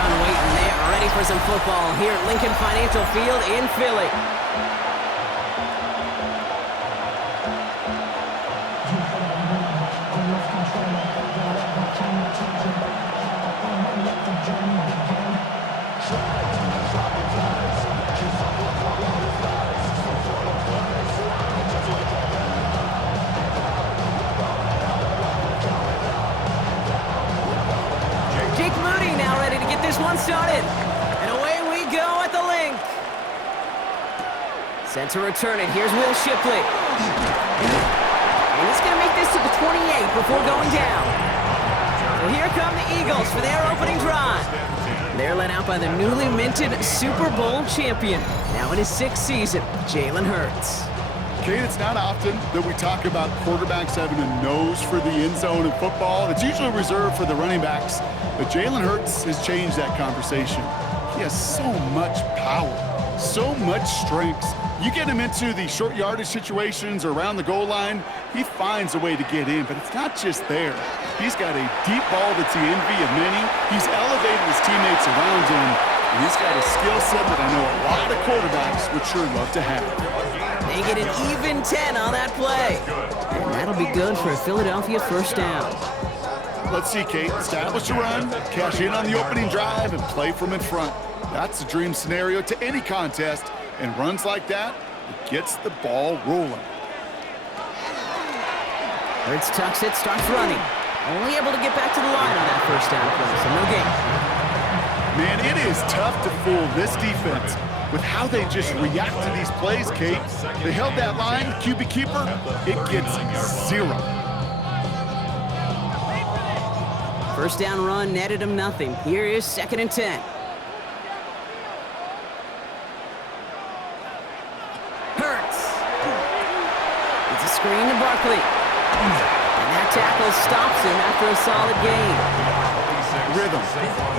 done waiting. They are ready for some football here at Lincoln Financial Field in Philly. Jake Moody now ready to get this one started. And away we go at the link. Set to return it. Here's Will Shipley. And he's going to make this to the 28 before going down. So here come the Eagles for their opening drive. They're led out by the newly minted Super Bowl champion, now in his 6th season, Jalen Hurts. Kate, it's not often that we talk about quarterbacks having a nose for the end zone in football. It's usually reserved for the running backs, but Jalen Hurts has changed that conversation. He has so much power, so much strength. You get him into the short yardage situations or around the goal line, he finds a way to get in, but it's not just there. He's got a deep ball that's the envy of many. He's elevated his teammates around him, and he's got a skill set that I know a lot of quarterbacks would sure love to have. They get an even 10 on that play. And that'll be good for a Philadelphia first down. Let's see, Kate. Establish a run, cash in on the opening drive, and play from in front. That's a dream scenario to any contest, and runs like that, it gets the ball rolling. Hurts tucks it, starts running. Only able to get back to the line on that first down play, so no gain. Man, it is tough to fool this defense with how they just react to these plays, Kate. They held that line, QB keeper, it gets 0. First down run netted him nothing. Here is 2nd and 10. Hurts. It's a screen to Barkley. And that tackle stops him after a solid gain. Rhythm.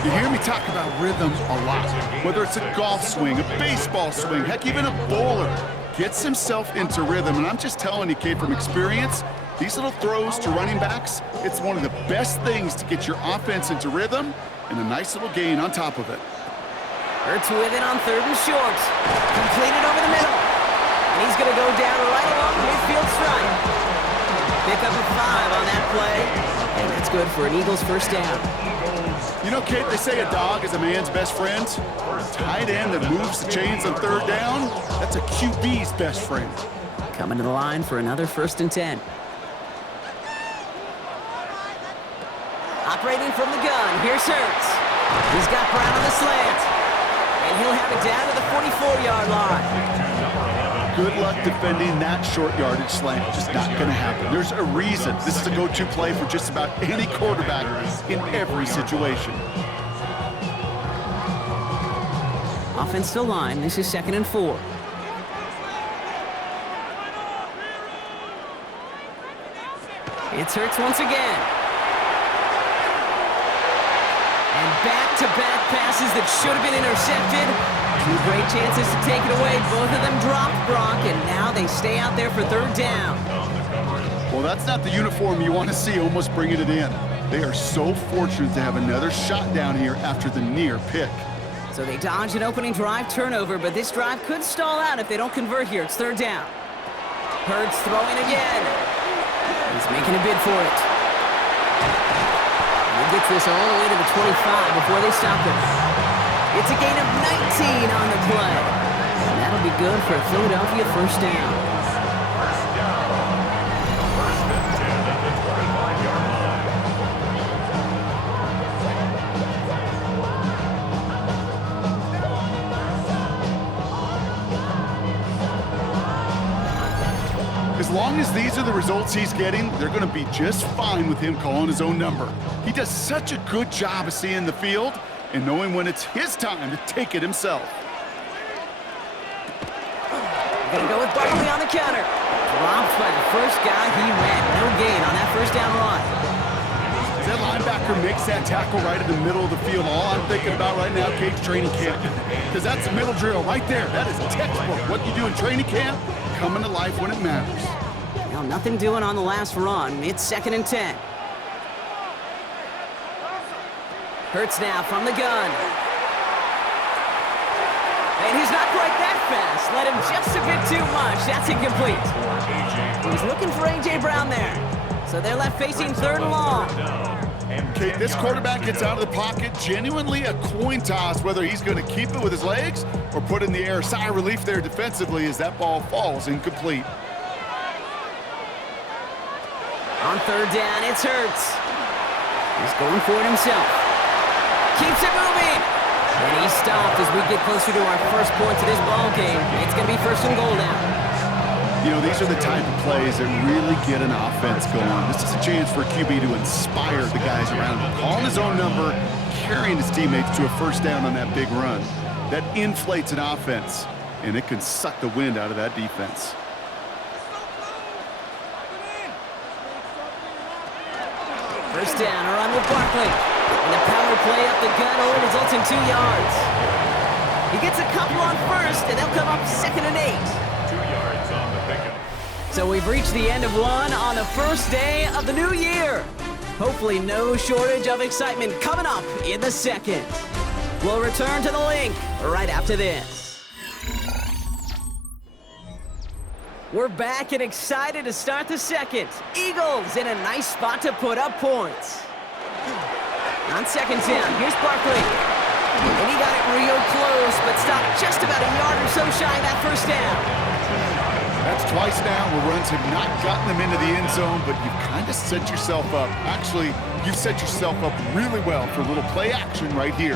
You hear me talk about rhythm a lot. Whether it's a golf swing, a baseball swing, heck, even a bowler gets himself into rhythm. And I'm just telling you, Kate, from experience, these little throws to running backs, it's one of the best things to get your offense into rhythm and a nice little gain on top of it. Hurts with it on 3rd and short. Completed over the middle. And he's going to go down right along the midfield stripe. Pick up a 5 on that play. And that's good for an Eagles first down. You know, Kate, they say a dog is a man's best friend. A tight end that moves the chains on 3rd down, that's a QB's best friend. Coming to the line for another 1st and 10. Operating from the gun, here's Hurts. He's got Brown on the slant. And he'll have it down to the 44-yard line. Good luck defending that short yardage slant. Just not going to happen. There's a reason this is a go-to play for just about any quarterback in every situation. Offensive line, this is 2nd and 4. It's Hurts once again. And back-to-back passes that should have been intercepted. 2 great chances to take it away. Both of them dropped, Brock, and now they stay out there for 3rd down. Well, that's not the uniform you want to see almost bringing it in. They are so fortunate to have another shot down here after the near pick. So they dodge an opening drive turnover, but this drive could stall out if they don't convert here. It's 3rd down. Hurts throwing again. He's making a bid for it. He gets this all the way to the 25 before they stop him. It's a gain of 19 on the play. And that'll be good for a Philadelphia first down. As long as these are the results he's getting, they're going to be just fine with him calling his own number. He does such a good job of seeing the field and knowing when it's his time to take it himself. Gonna go with Barkley on the counter. Dropped by the first guy he met. No gain on that first down run. As that linebacker makes that tackle right in the middle of the field, all I'm thinking about right now, Kate's training camp. Because that's a middle drill right there. That is textbook. What you do in training camp, coming to life when it matters. Now nothing doing on the last run. It's 2nd and 10. Hurts now from the gun. And he's not quite that fast. Let him just a bit too much. That's incomplete. He was looking for A.J. Brown there. So they're left facing 3rd and long. Okay, this quarterback gets out of the pocket. Genuinely a coin toss whether he's going to keep it with his legs or put it in the air. Sigh of relief there defensively as that ball falls incomplete. On 3rd down, it's Hurts. He's going for it himself. Keeps it moving. And he's stopped as we get closer to our first points of this ball game. It's going to be 1st and goal now. You know, these are the type of plays that really get an offense going. This is a chance for QB to inspire the guys around him. Calling his own number, carrying his teammates to a 1st down on that big run. That inflates an offense, and it can suck the wind out of that defense. First down, a run with Barkley. And the power play up the gut only results in 2 yards. He gets a couple on 1st, and they'll come up 2nd and 8. 2 yards on the pickup. So we've reached the end of one on the first day of the new year. Hopefully no shortage of excitement coming up in the 2nd. We'll return to the link right after this. We're back and excited to start the 2nd. Eagles in a nice spot to put up points. On 2nd down, here's Barkley. And he got it real close, but stopped just about a yard or so shy of that 1st down. That's twice now where runs have not gotten them into the end zone, but you've kind of set yourself up. Actually, you've set yourself up really well for a little play action right here.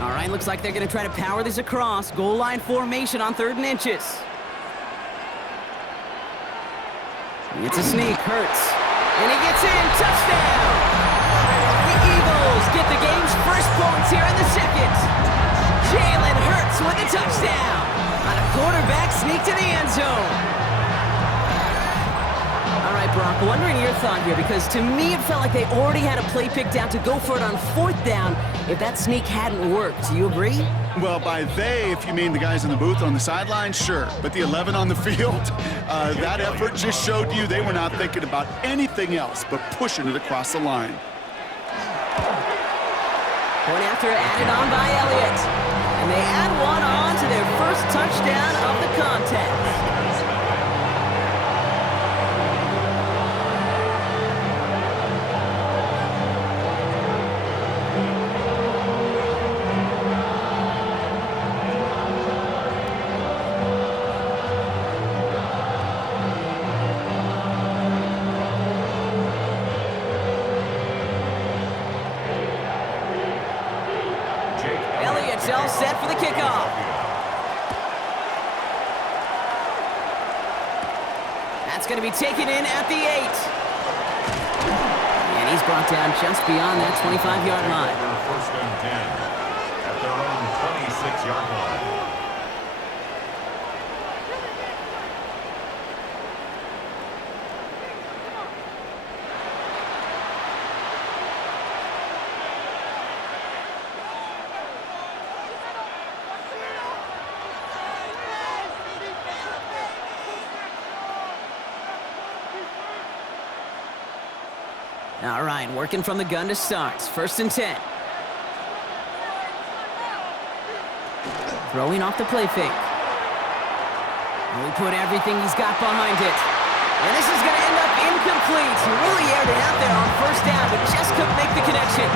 All right, looks like they're going to try to power this across. Goal line formation on 3rd and inches. It's a sneak, Hurts. And he gets in, touchdown! The Eagles get the game's first points here in the 2nd. Jalen Hurts with a touchdown on a quarterback sneak to the end zone. All right, Brock, wondering your thought here, because to me it felt like they already had a play picked out to go for it on 4th down if that sneak hadn't worked. Do you agree? Well, by they, if you mean the guys in the booth on the sideline, sure. But the 11 on the field, that effort just showed you they were not thinking about anything else but pushing it across the line. Point after added on by Elliott. And they add one on to their first touchdown of the contest. Elliott's all set for the kickoff. That's going to be taken in at the 8. And he's brought down just beyond that 25-yard line. 1st and 10 at their own 26-yard line. All right, working from the gun to start. 1st and 10. Throwing off the play fake. And we put everything he's got behind it. And this is going to end up incomplete. He really aired it out there on 1st down, but just couldn't make the connection.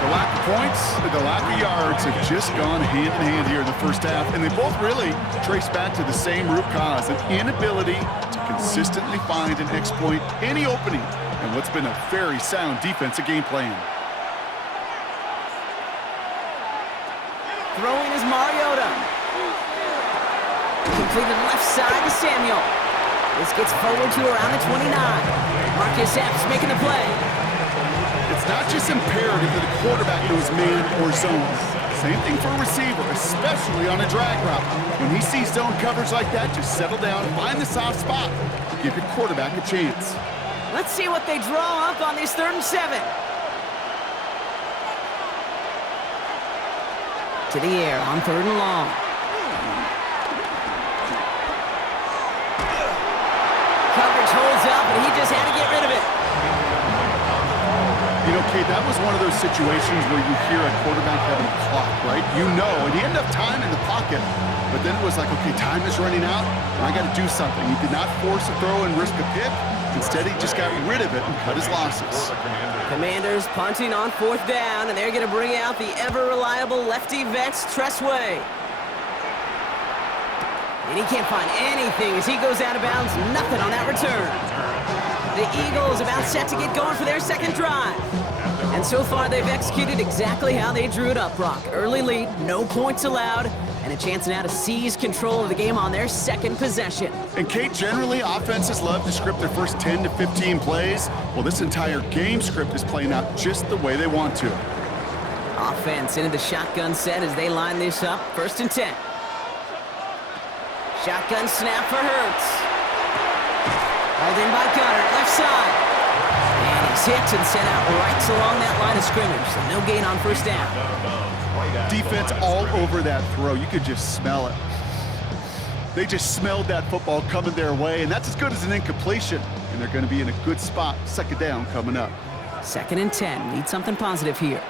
The lack of points, the lack of yards have just gone hand in hand here in the 1st half, and they both really trace back to the same root cause, an inability to consistently find and exploit any opening and what's been a very sound defensive game plan. Throwing is Mariota. Completed left side to Samuel. This gets forward to around the 29. Marcus Epps making the play. It's not just imperative that a quarterback knows man or zone. Same thing for a receiver, especially on a drag route. When he sees zone coverage like that, just settle down, find the soft spot, give your quarterback a chance. Let's see what they draw up on this 3rd and 7. To the air on 3rd and long. Coverage holds up, and he just had to get rid of it. You know, okay, that was one of those situations where you hear a quarterback having a clock, right? You know, and he ended up time in the pocket, but then it was like, okay, time is running out, and I got to do something. He did not force a throw and risk a pick. Instead, he just got rid of it and cut his losses. Commanders punting on 4th down, and they're going to bring out the ever-reliable lefty Vets Tressway. And he can't find anything as he goes out of bounds. Nothing on that return. The Eagles about set to get going for their second drive. And so far, they've executed exactly how they drew it up, Brock. Early lead, no points allowed, and a chance now to seize control of the game on their second possession. And Kate, generally, offenses love to script their first 10 to 15 plays. Well, this entire game script is playing out just the way they want to. Offense into the shotgun set as they line this up. 1st and 10. Shotgun snap for Hurts. Held in by Gunner, left side. And he's hit and sent out right along that line of scrimmage, so no gain on 1st down. Defense all over that throw. You could just smell it. They just smelled that football coming their way, and that's as good as an incompletion. And they're going to be in a good spot. 2nd down coming up. 2nd and 10. Need something positive here.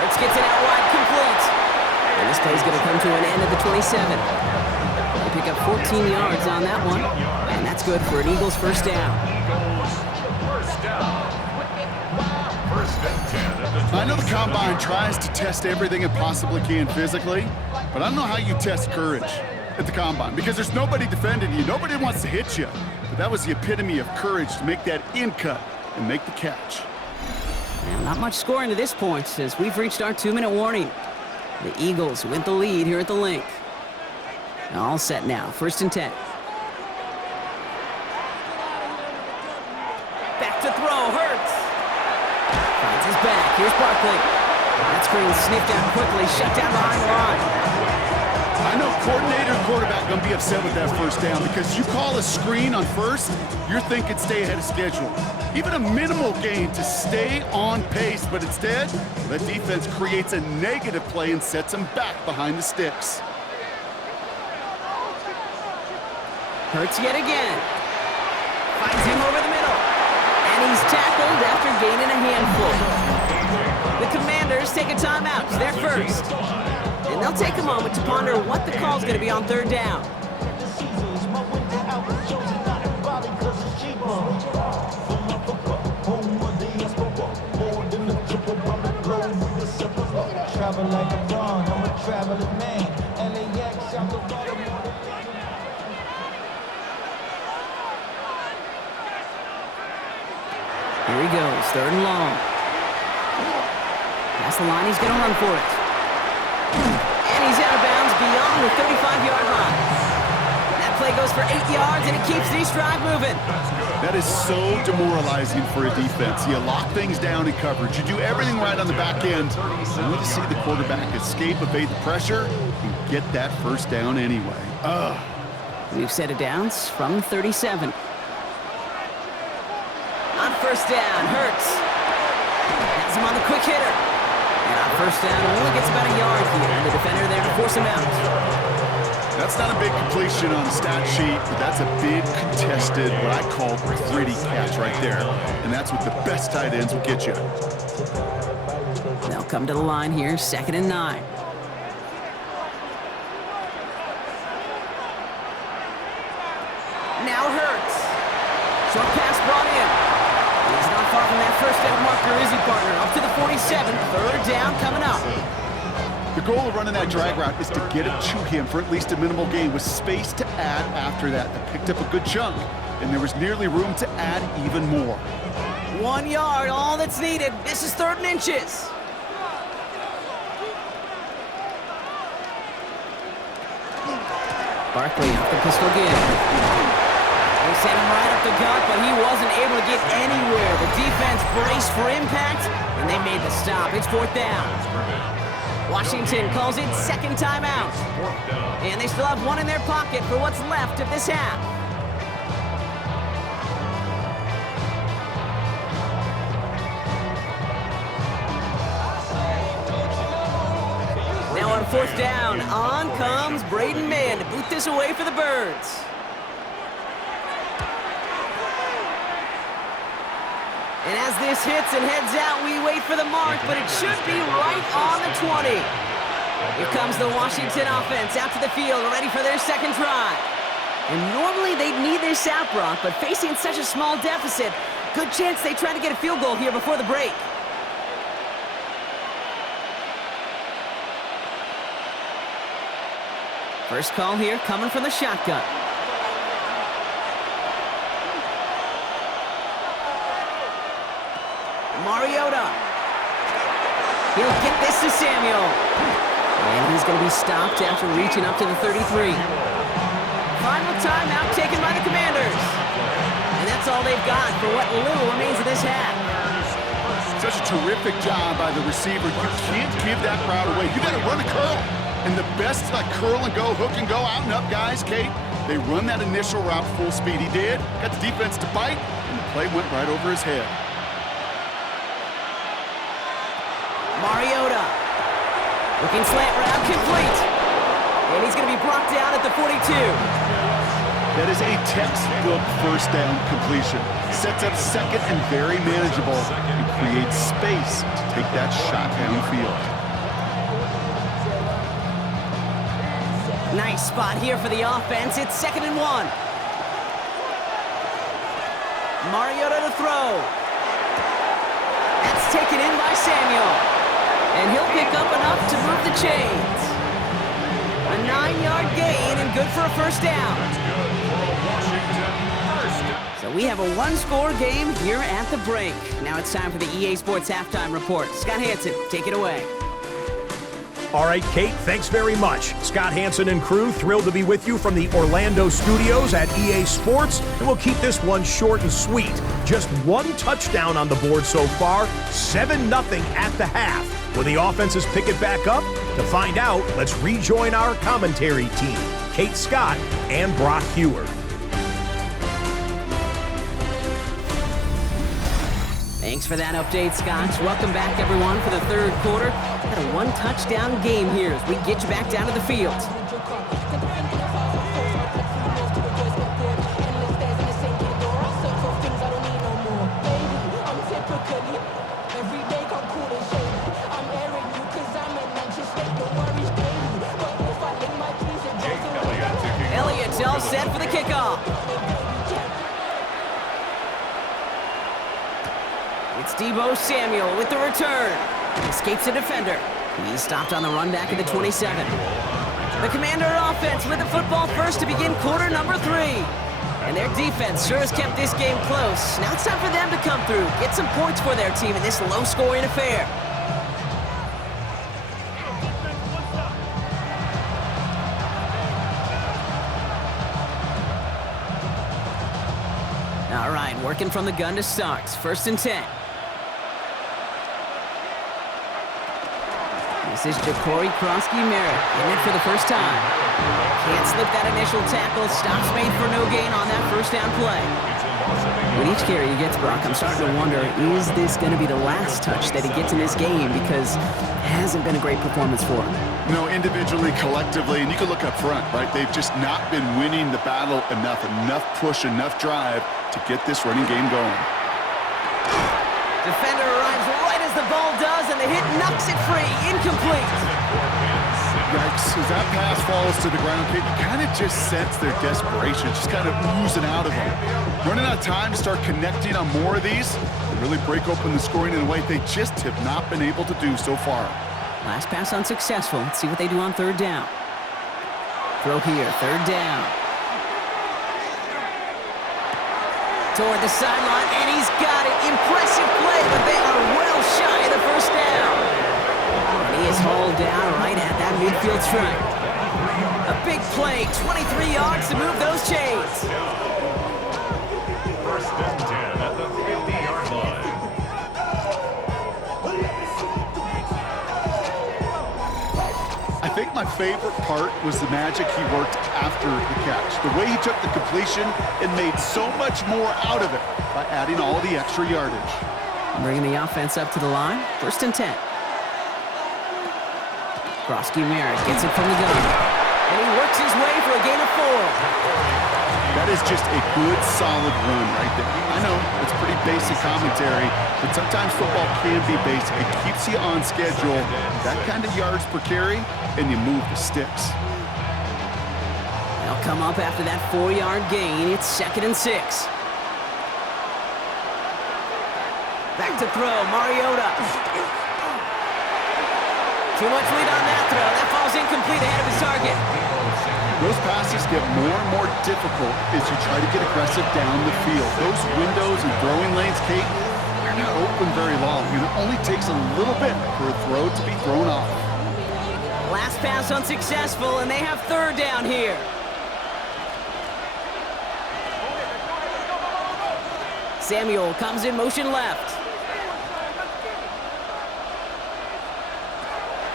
Hurts gets it out wide, complete. And this play's going to come to an end at the 27. They pick up 14 yards on that one, and that's good for an Eagles 1st down. I know the Combine tries to test everything it possibly can physically, but I don't know how you test courage at the Combine because there's nobody defending you. Nobody wants to hit you. But that was the epitome of courage to make that in cut and make the catch. Well, not much scoring to this point as we've reached our 2-minute warning. The Eagles win the lead here at the Link. All set now, 1st and 10. Back to throw, Hurts. Finds his back, here's Barkley. That screen sniffed out quickly, shut down behind the line. I know coordinator and quarterback going to be upset with that 1st down because you call a screen on 1st, you're thinking stay ahead of schedule. Even a minimal gain to stay on pace, but instead, the defense creates a negative play and sets them back behind the sticks. Hurts yet again. Finds him over the middle. And he's tackled after gaining a handful. The Commanders take a timeout. It's their first. And they'll take a moment to ponder what the call's going to be on 3rd down. Travel like a dawn, I'm a traveling man. LAX, I'm the Here he goes, 3rd and long. Past the line, he's going to run for it. And he's out of bounds beyond the 35-yard line. That play goes for 8 yards, and it keeps this drive moving. That is so demoralizing for a defense. You lock things down in coverage. You do everything right on the back end. Only to see the quarterback escape, evade the pressure, and get that 1st down anyway. We've set it down from 37. On 1st down, Hurts. Has him on the quick hitter. And on 1st down, only gets about a yard here. And the defender there to force him out. That's not a big completion on the stat sheet, but that's a big contested, what I call gritty catch right there. And that's what the best tight ends will get you. They'll come to the line here, 2nd and 9. Now Hurts. Short pass brought in. He's not far from that 1st down marker, is he, partner? Up to the 47, 3rd down coming up. The goal of running that drag route is to get it to him for at least a minimal gain with space to add after that. They picked up a good chunk, and there was nearly room to add even more. 1 yard, all that's needed. This is 3rd and inches. Barkley off the pistol again. They sent him right up the gut, but he wasn't able to get anywhere. The defense braced for impact, and they made the stop. It's 4th down. Washington calls it 2nd timeout. And they still have one in their pocket for what's left of this half. Now on 4th down, on comes Braden Mann to boot this away for the Birds. And as this hits and heads out, we wait for the mark, but it should be right on the 20. Here comes the Washington offense out to the field, ready for their second drive. And normally they'd need this out, Brock, but facing such a small deficit, good chance they try to get a field goal here before the break. First call here coming from the shotgun. Mariota. He'll get this to Samuel. And he's going to be stopped after reaching up to the 33. Final timeout taken by the Commanders. And that's all they've got for what little remains of this half. Such a terrific job by the receiver. You can't give that crowd away. You got to run a curl. And the best curl and go, hook and go, out and up guys, Kate, they run that initial route full speed. He did. Got the defense to bite, and the play went right over his head. Mariota. Looking slant route complete. And he's going to be brought down at the 42. That is a textbook first down completion. Sets up second and very manageable and creates space to take that shot downfield. Nice spot here for the offense. It's 2nd and 1. Mariota to throw. That's taken in by Samuel. And he'll pick up enough to move the chains. A 9-yard gain and good for a first down. So we have a one-score game here at the break. Now it's time for the EA Sports Halftime Report. Scott Hanson, take it away. All right, Kate, thanks very much. Scott Hanson and crew, thrilled to be with you from the Orlando studios at EA Sports. And we'll keep this one short and sweet. Just one touchdown on the board so far, 7-0 at the half. Will the offenses pick it back up? To find out, let's rejoin our commentary team, Kate Scott and Brock Huard. Thanks for that update, Scott. Welcome back, everyone, for the third quarter. Got a one-touchdown game here as we get you back down to the field. Elliott's all set for the kickoff. It's Deebo Samuel with the return. Escapes a defender. He's stopped on the run back at the 27. The Commander offense with the football first to begin quarter number 3. And their defense sure has kept this game close. Now it's time for them to come through, get some points for their team in this low-scoring affair. All right, working from the gun to start. 1st and 10. This is Ja'Cory Krosky-Merritt in it for the first time. Can't slip that initial tackle. Stops made for no gain on that first down play. With each carry he gets, Brock, I'm starting to wonder, is this going to be the last touch that he gets in this game? Because it hasn't been a great performance for him. You know, individually, collectively, and you can look up front, right? They've just not been winning the battle enough push, enough drive to get this running game going. Defender arrives right as the ball does, and the hit knocks it free. Incomplete. Yikes, as that pass falls to the ground, Kate, you kind of just sense their desperation, just kind of oozing out of them. Running out of time to start connecting on more of these and really break open the scoring in a way they just have not been able to do so far. Last pass unsuccessful. Let's see what they do on 3rd down. Throw here, 3rd down. Toward the sideline, and he's got it. Impressive play, but they are well shy of the first down. And he is hauled down right at that midfield stripe. A big play, 23 yards to move those chains. 1st and 10 at the 50-yard line. I think my favorite part was the magic he worked after the catch. The way he took the completion and made so much more out of it by adding all the extra yardage. Bringing the offense up to the line. 1st and 10. Krosky-Merritt gets it from the gun. And he works his way for a gain of 4. That is just a good, solid run right there. I know, it's pretty basic commentary, but sometimes football can be basic. It keeps you on schedule, that kind of yards per carry, and you move the sticks. They'll come up after that 4-yard gain. It's 2nd and 6. Back to throw, Mariota. Too much lead on that throw. That falls incomplete ahead of his target. Those passes get more and more difficult as you try to get aggressive down the field. Those windows and throwing lanes, Kate, they're not open very long. It only takes a little bit for a throw to be thrown off. Last pass unsuccessful, and they have 3rd down here. Samuel comes in motion left.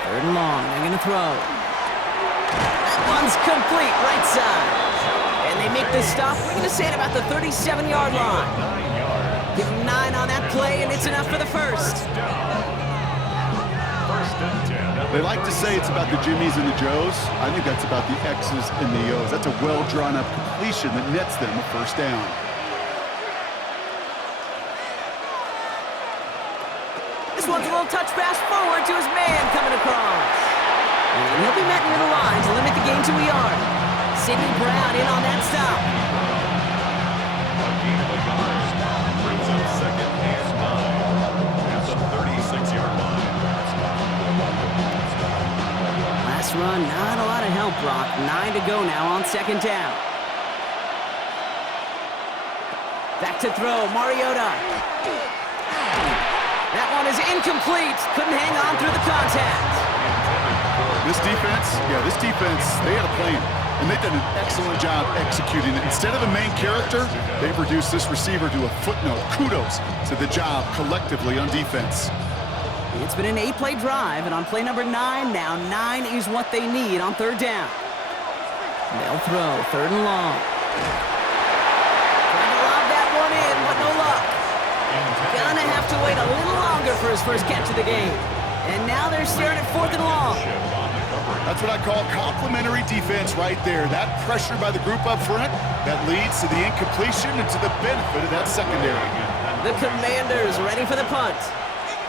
3rd and long, they're going to throw. That one's complete, right side. And they make the stop, we're going to say it about the 37-yard line. Give them 9 on that play, and it's enough for the first. They like to say it's about the Jimmies and the Joes. I think that's about the X's and the O's. That's a well-drawn-up completion that nets them a 1st down. This one's a little touch pass forward to his man coming across. And he'll be met near the line to limit the game to a yard. Sidney Brown in on that stop. A gain of a yard brings up 2nd and 9 at the 36-yard line. Last run, not a lot of help, Brock. 9 to go now on 2nd down. Back to throw, Mariota. That one is incomplete. Couldn't hang on through the contact. This defense, they had a plan, and they've done an excellent job executing it. Instead of a main character, they've reduced this receiver to a footnote. Kudos to the job collectively on defense. It's been an 8-play drive, and on play number 9, now 9 is what they need on 3rd down. They'll throw, 3rd and long. Trying to lob that one in, but no luck. Gonna have to wait a little longer for his first catch of the game. And now they're staring at 4th and long. That's what I call complimentary defense right there. That pressure by the group up front, that leads to the incompletion and to the benefit of that secondary. The Commanders ready for the punt.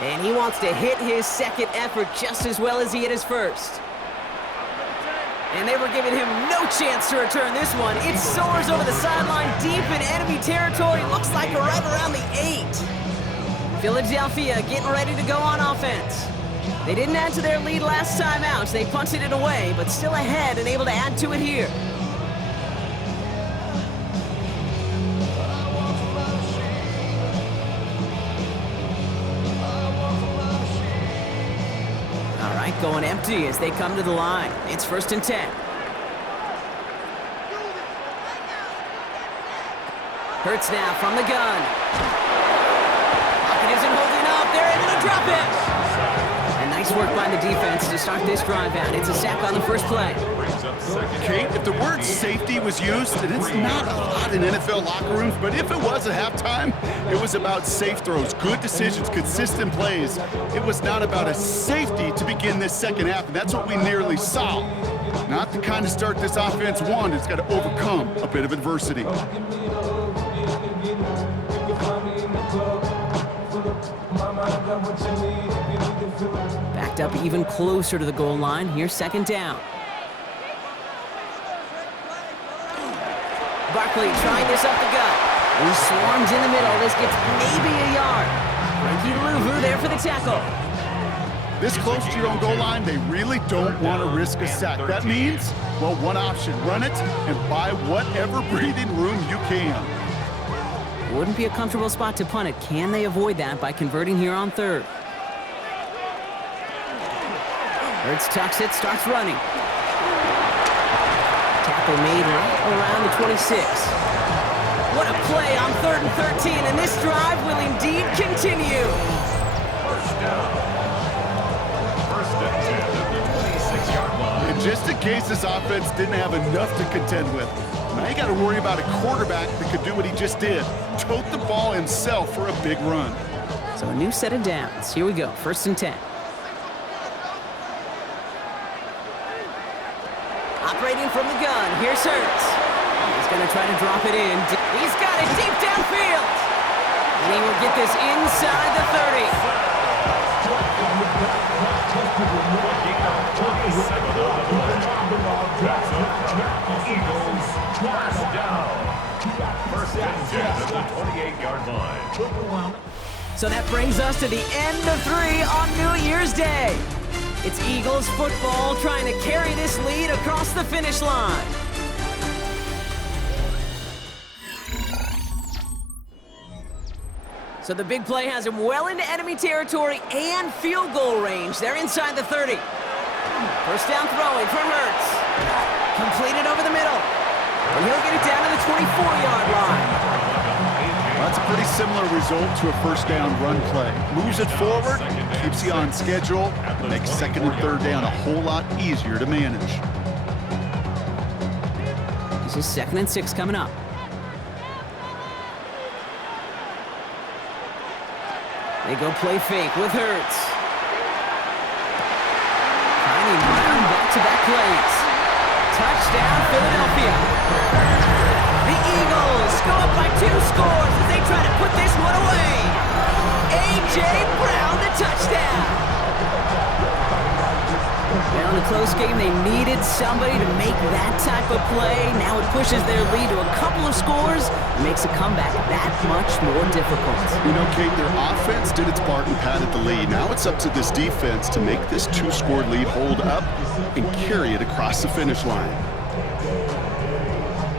And he wants to hit his 2nd effort just as well as he hit his 1st. And they were giving him no chance to return this one. It soars over the sideline deep in enemy territory. Looks like right around the 8. Philadelphia getting ready to go on offense. They didn't add to their lead last time out. They punted it away, but still ahead and able to add to it here. All right, going empty as they come to the line. It's 1st and 10. Hurts now from the gun. Pocket isn't holding up. They're able to drop it. And nice work by the defense to start this drive out. It's a sack on the first play. Kate, if the word safety was used, and it's not a lot in NFL locker rooms, but if it was at halftime, it was about safe throws, good decisions, consistent plays. It was not about a safety to begin this 2nd half, and that's what we nearly saw. Not the kind of start this offense wanted. It's got to overcome a bit of adversity. Backed up even closer to the goal line. Here's 2nd down. Barkley trying this up the gut. He swarms in the middle. This gets maybe a yard. Frankie Louvu there for the tackle. This close to your own goal line, they really don't want to risk a sack. That means, well, one option, run it and buy whatever breathing room you can. Wouldn't be a comfortable spot to punt it. Can they avoid that by converting here on 3rd? Hurts tucks it, starts running. Tackle made right around the 26. What a play on 3rd and 13, and this drive will indeed continue. 1st down. 1st and 10 at the 26-yard line. And just in case this offense didn't have enough to contend with, now you got to worry about a quarterback that could do what he just did. Tote the ball himself for a big run. So a new set of downs. Here we go, 1st and 10. Operating from the gun, here's Hurts. He's going to try to drop it in. He's got it deep downfield. And he will get this inside the 30. Gain of 27 on the play. That's another Eagles first down. First and 10 at the 28-yard line. So that brings us to the end of 3 on New Year's Day. It's Eagles football trying to carry this lead across the finish line. So the big play has him well into enemy territory and field goal range. They're inside the 30. First down throwing for Hurts. Completed over the middle. And he'll get it down to the 24-yard line. That's a pretty similar result to a first down run play. Moves it forward, keeps you on schedule, makes second and third down a whole lot easier to manage. This is 2nd and 6 coming up. They go play fake with Hurts. Finding Brown back-to-back plays. Touchdown, Philadelphia. The Eagles go up by 2 scores as they try to put this one away. A.J. Brown, the touchdown. Well, in a close game, they needed somebody to make that type of play. Now it pushes their lead to a couple of scores and makes a comeback that much more difficult. You know, Kate, their offense did its part and padded the lead. Now it's up to this defense to make this 2-score lead hold up and carry it across the finish line.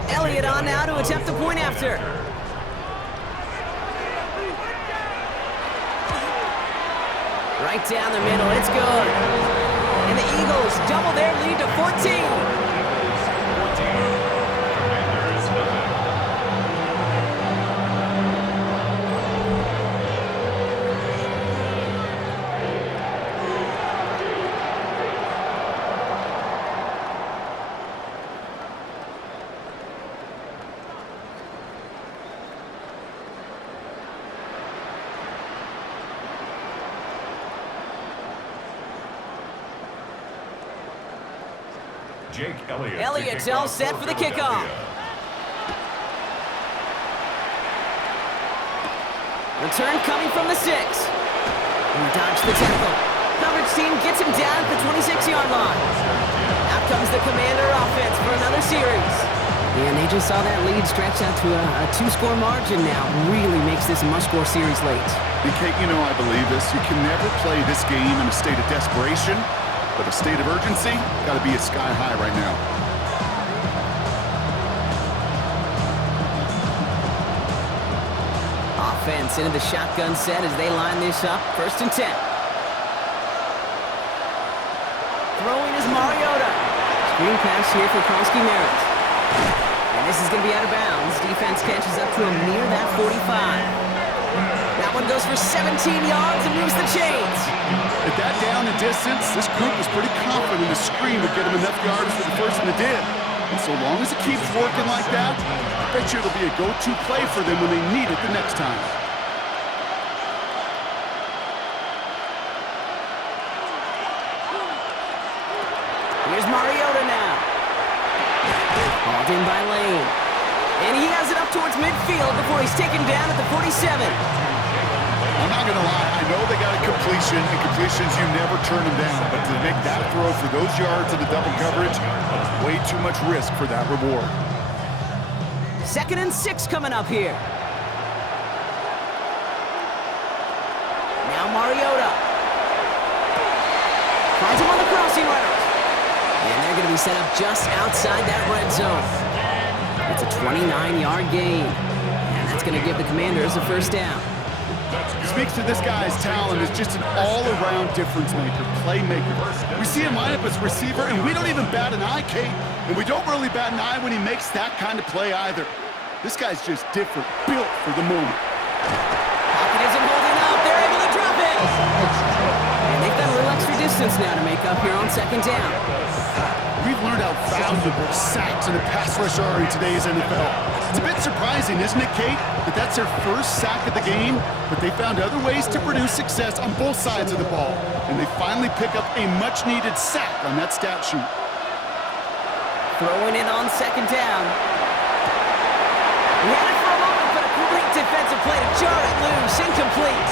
Elliott on now to attempt the point after. Right down the middle, it's good. And the Eagles double their lead to 14. Jake Elliott. Elliott's all set for the kickoff. Return coming from the 6. And dodge the tackle. Coverage team gets him down at the 26-yard line. Out comes the Commander offense for another series. And they just saw that lead stretch out to a 2-score margin now. Really makes this a must-score series late. And Kate, you know I believe this. You can never play this game in a state of desperation. But a state of urgency, got to be a sky high right now. Offense into the shotgun set as they line this up. 1st and 10. Throwing is Mariota. Screen pass here for Kronsky Merritt. And this is going to be out of bounds. Defense catches up to him near that 45. That one goes for 17 yards and moves the chains. At that down and distance, this group was pretty confident the screen would get him enough yards for the first one it did. And so long as it keeps working like that, I bet you it'll be a go-to play for them when they need it the next time. Here's Mariota now. Hauled in by Lane. And he has it up towards midfield before he's taken down at the 47. I'm not going to lie, I know they got a completion, and completions, you never turn them down. But to make that throw for those yards in the double coverage, that's way too much risk for that reward. 2nd and 6 coming up here. Now Mariota. Finds him on the crossing route. And they're going to be set up just outside that red zone. It's a 29-yard gain. And that's going to give the Commanders a first down. Speaks to this guy's talent as just an all-around difference maker, playmaker. We see him line up as receiver, and we don't even bat an eye, Kate. And we don't really bat an eye when he makes that kind of play either. This guy's just different, built for the moment. Pocket isn't holding out. They're able to drop it. And they've got a little extra distance now to make up here on 2nd down. We've learned how valuable sacks in a pass rush are in today's NFL. It's a bit surprising, isn't it, Kate, that that's their first sack of the game, but they found other ways to produce success on both sides of the ball, and they finally pick up a much-needed sack on that stat sheet. Throwing it on 2nd down. He had it for a moment, but a great defensive play to jar it loose, incomplete.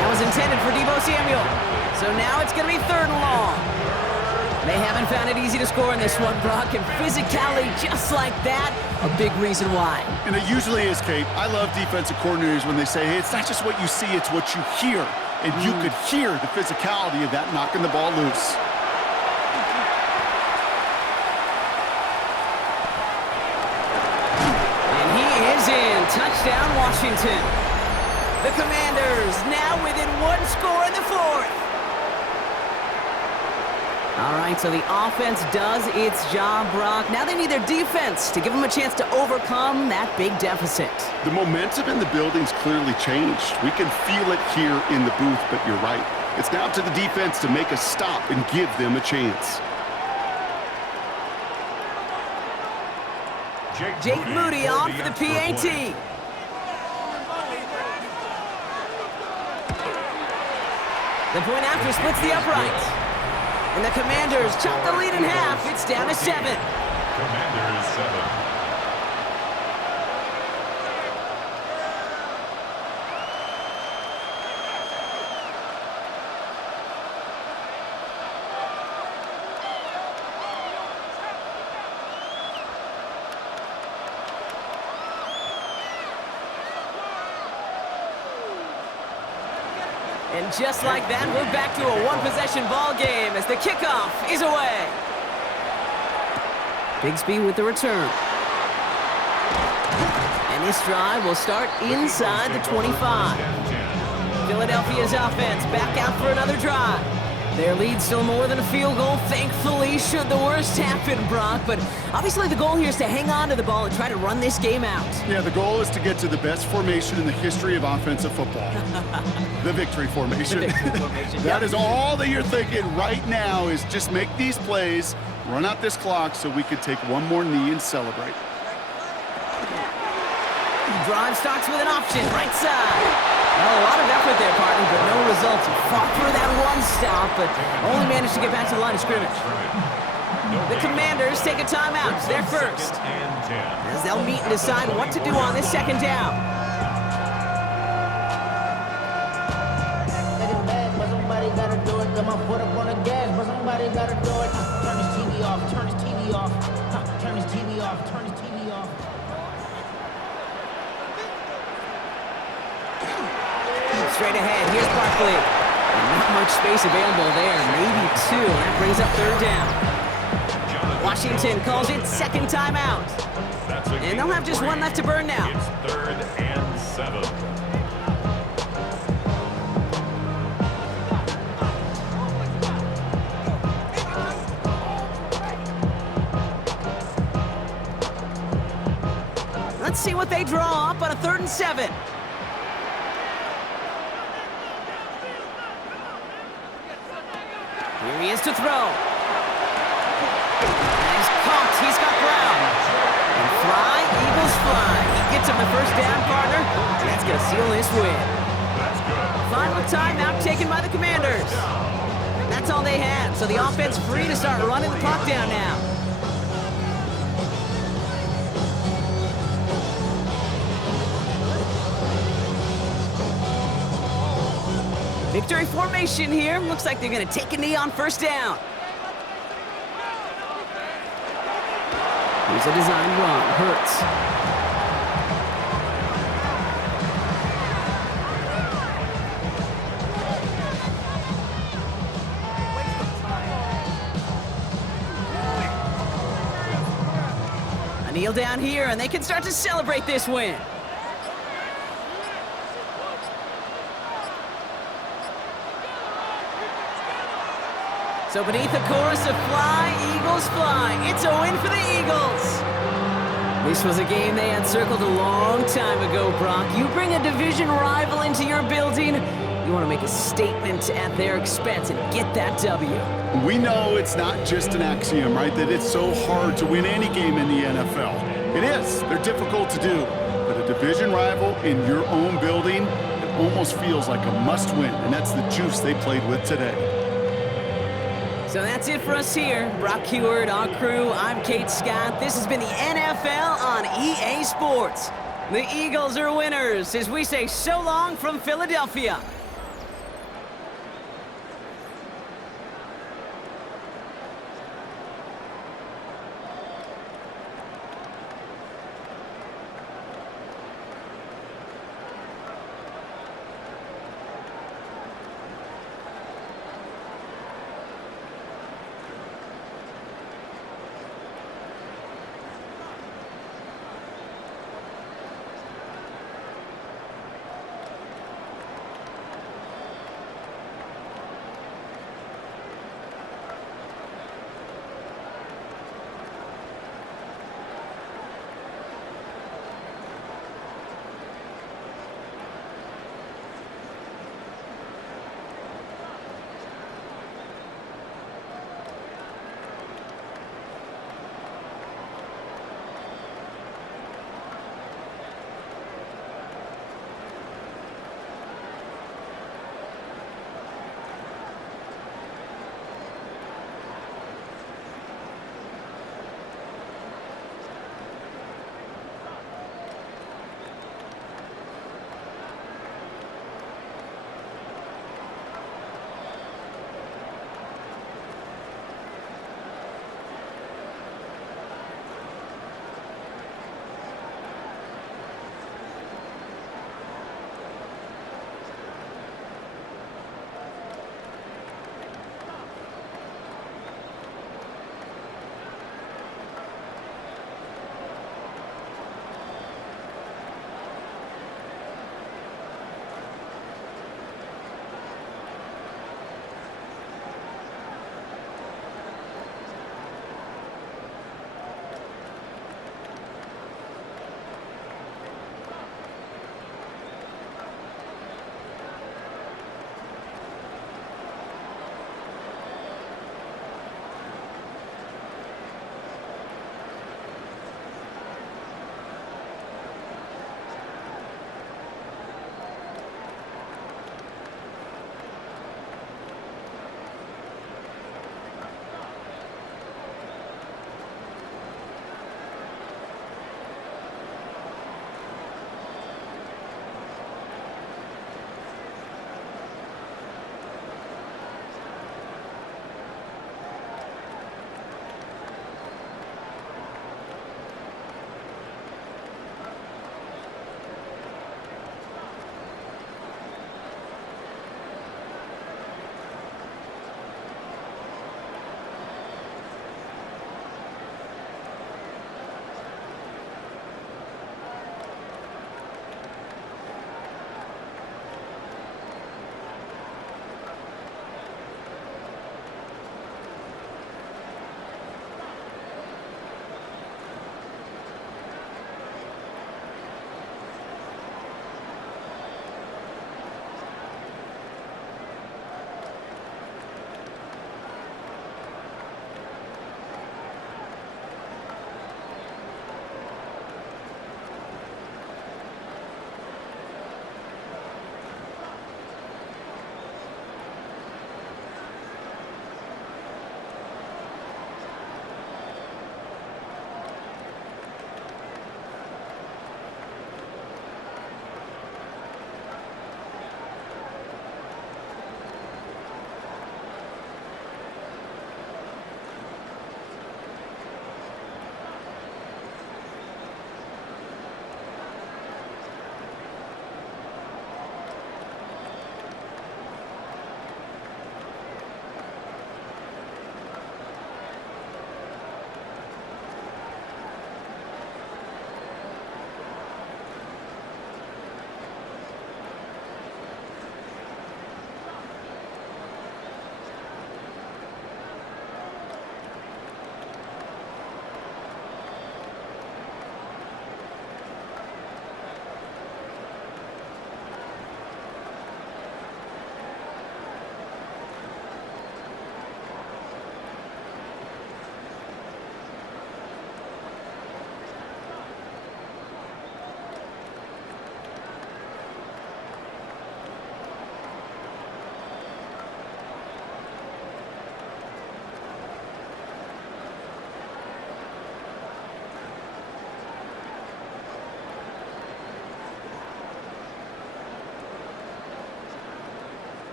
That was intended for Deebo Samuel. So now it's going to be 3rd and long. They haven't found it easy to score in this one, Brock, and physicality just like that, a big reason why. And it usually is, Kate. I love defensive coordinators when they say, hey, it's not just what you see, it's what you hear. And you could hear the physicality of that knocking the ball loose. And he is in. Touchdown, Washington. The Commanders now within 1 score in the 4th. All right, so the offense does its job, Brock. Now they need their defense to give them a chance to overcome that big deficit. The momentum in the building's clearly changed. We can feel it here in the booth, but you're right. It's now up to the defense to make a stop and give them a chance. Jake Moody off for the PAT. The point after splits the upright. And the Commanders chop the lead in half. It's down to 7. Commanders 7. And just like that, we're back to a one-possession ball game as the kickoff is away. Bigsby with the return. And this drive will start inside the 25. Philadelphia's offense back out for another drive. Their lead still more than a field goal, thankfully, should the worst happen, Brock. But obviously the goal here is to hang on to the ball and try to run this game out. Yeah, the goal is to get to the best formation in the history of offensive football. The victory formation. The victory formation. That is all that you're thinking right now is just make these plays, run out this clock so we could take one more knee and celebrate. Drive starts with an option, right side. Well, a lot of effort there, partner, but no results. Fought through that one stop, but only managed to get back to the line of scrimmage. The Commanders take a timeout. They're first, as they'll meet and decide what to do on this 2nd down. But somebody gotta do it. Got my foot up on the gas, but somebody gotta do it. Turn his TV off, turn his TV off. Turn his TV off, turn his TV off. Straight ahead, here's Barkley. And not much space available there, maybe 2. That brings up 3rd down. Washington calls it 2nd timeout. And they'll have just 1 left to burn now. It's 3rd and 7. Let's see what they draw up on a 3rd and 7. Here he is to throw. And he's caught. He's got ground. And fly, Eagles fly. He gets him the 1st down, partner. And that's going to seal this win. Final timeout taken by the Commanders. That's all they had. So the offense free to start running the clock down now. Victory formation here. Looks like they're going to take a knee on 1st down. Here's a design run. Hurts. A kneel down here, and they can start to celebrate this win. So beneath the chorus of Fly, Eagles Fly, it's a win for the Eagles. This was a game they had circled a long time ago, Brock. You bring a division rival into your building, you want to make a statement at their expense and get that W. We know it's not just an axiom, right, that it's so hard to win any game in the NFL. It is. They're difficult to do. But a division rival in your own building, it almost feels like a must-win, and that's the juice they played with today. So that's it for us here. Brock Huard, our crew, I'm Kate Scott. This has been the NFL on EA Sports. The Eagles are winners as we say so long from Philadelphia.